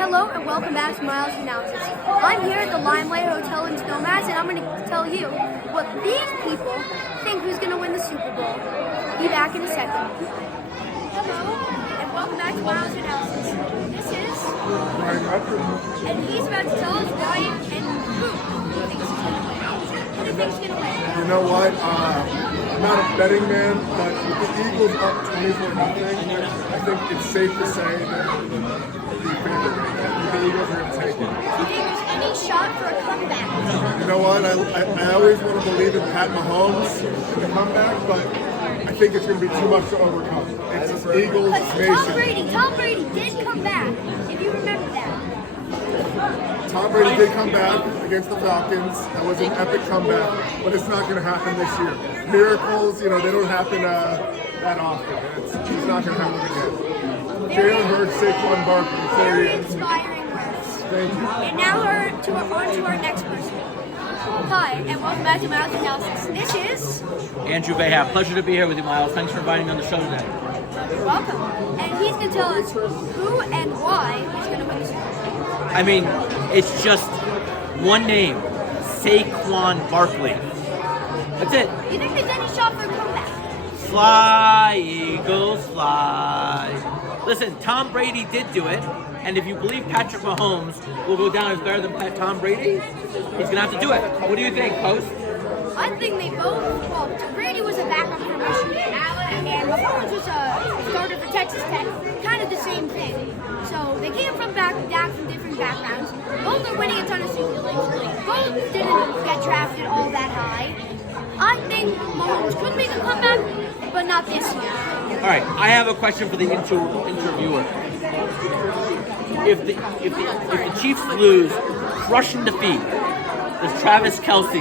Hello and welcome back to Miles Analysis. I'm here at the Limelight Hotel in Snowmass, and I'm going to tell you what these people think who's going to win the Super Bowl. Be back in a second. Hello and welcome back to Miles Analysis. This is and he's about to tell us why and who thinks he's going to win. Who do you think he's going to win? You know what? I'm not a betting man, but with the Eagles up 24-0, I think it's safe to say that the Eagles are going to take it. Do you think there's any shot for a comeback? You know what? I always want to believe in Pat Mahomes in the comeback, but I think it's going to be too much to overcome. It's Eagles nation. Tom Brady did come back, if you remember that. Tom Brady did come back against the Falcons. That was an epic comeback, but it's not going to happen this year. Miracles, they don't happen that often. It's not going to happen again. Jalen Hurts, Saquon Barkley, very inspiring words. Thank you. And now on to our next person. Hi, and welcome back to Miles Analysis. This is Andrew Bayhap. Pleasure to be here with you, Miles. Thanks for inviting me on the show today. You're welcome. And he's going to tell us who and why he's going to win the Super Bowl. I mean, it's just one name, Saquon Barkley. That's it. Do you think there's any shot for a comeback? Fly, Eagles, fly. Listen, Tom Brady did do it, and if you believe Patrick Mahomes will go down as better than Tom Brady, he's going to have to do it. What do you think, Post? I think they both. Well, Brady was a backup for Michigan, and Mahomes was a starter for Texas Tech. Kind of the same thing. So they came from different backgrounds. Both are winning a ton of Super Bowls. Both didn't get drafted all that high. I think Mahomes could make a comeback, but not this year. All right, I have a question for the interviewer. If the Chiefs lose, crushing defeat, does Travis Kelce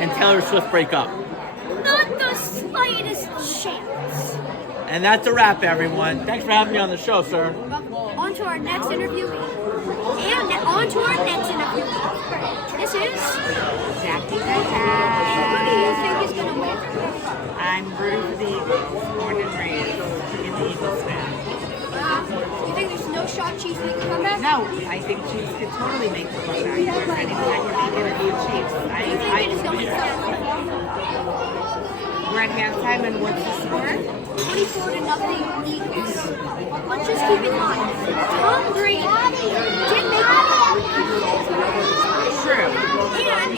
and Taylor Swift break up? Not the slightest chance. And that's a wrap, everyone. Thanks for having me on the show, sir. On to our next interviewee. And on to our next interviewee. This is Jackie. Who do you think is going to win? I'm rooting for the Eagles, born and raised in the Eagles fan. You think there's no shot Chiefs make a comeback? No, I think Chiefs could totally make the comeback. Anytime we're going to be Chiefs. We're at halftime, and what's the score? 24-0 Eagles. Let's just keep in mind, Tom Brady did make a comeback. True.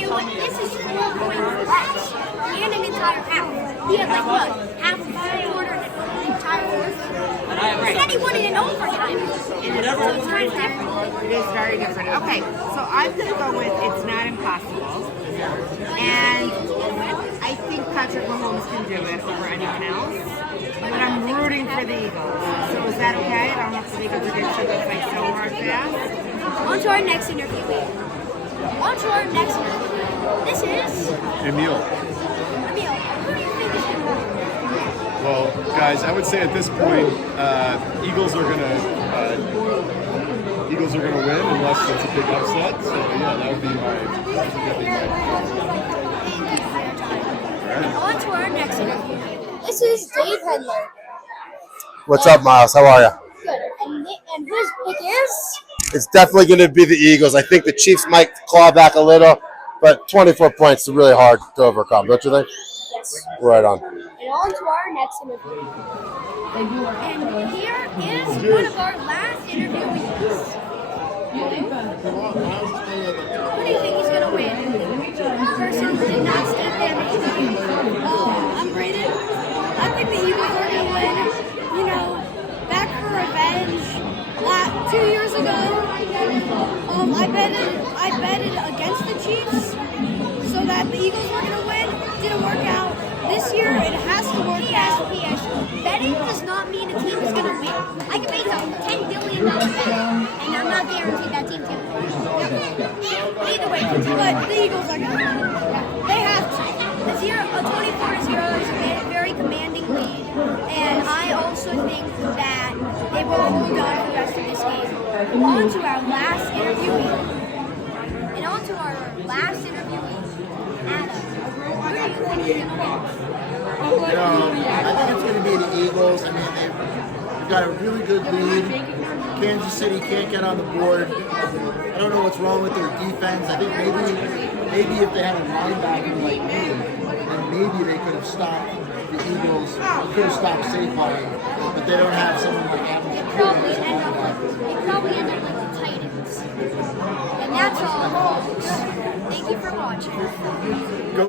And this is 4 points less and an entire half. He had half of the quarter and an entire fourth. He said he won it in overtime. So it's kind of different. It is very different. Okay, so I'm going to go with it's not impossible. And I think Patrick Mahomes can do it over anyone else. But I'm rooting for the Eagles. So is that okay? I don't have to make a prediction that's like so hard fast. On to our next interview. This is Emil. Who do you think is going to win? Well, guys, I would say at this point, Eagles are gonna win unless it's a big upset. So yeah, that would be my. On to our next interview. This is Dave Hedler. What's up, Miles? How are you? Good. And his pick is? It's definitely going to be the Eagles. I think the Chiefs might claw back a little, but 24 points is really hard to overcome, don't you think? Yes. Right on. And on to our next interview. And here is one of our last interviewees. Who do you think he's going to win? Person who did not state their name. I'm Brayden. I think the Eagles are going to win. Back for revenge. 2 years ago, I betted against the Chiefs so that the Eagles were going to win. Didn't work out. This year, it has to work out. Betting does not mean a team is going to win. I can make a $10 billion bet, and I'm not guaranteed that team's going to win. Either way, but the Eagles are going to win. They have to. A 24-0 is a very commanding lead, and I also think that they will hold on for the rest of this game. On to our last interviewee. Adam, who do you think is going to win? I think it's going to be the Eagles. I mean, they've got a really good lead. Kansas City can't get on the board. I don't know what's wrong with their defense. I think maybe if they had a linebacker like me, then maybe they could have stopped the Eagles. They could have stopped Saquon, but they don't have someone like Adam Shapiro as a linebacker. It probably end up like the Titans. And that's all, folks. Thank you for watching.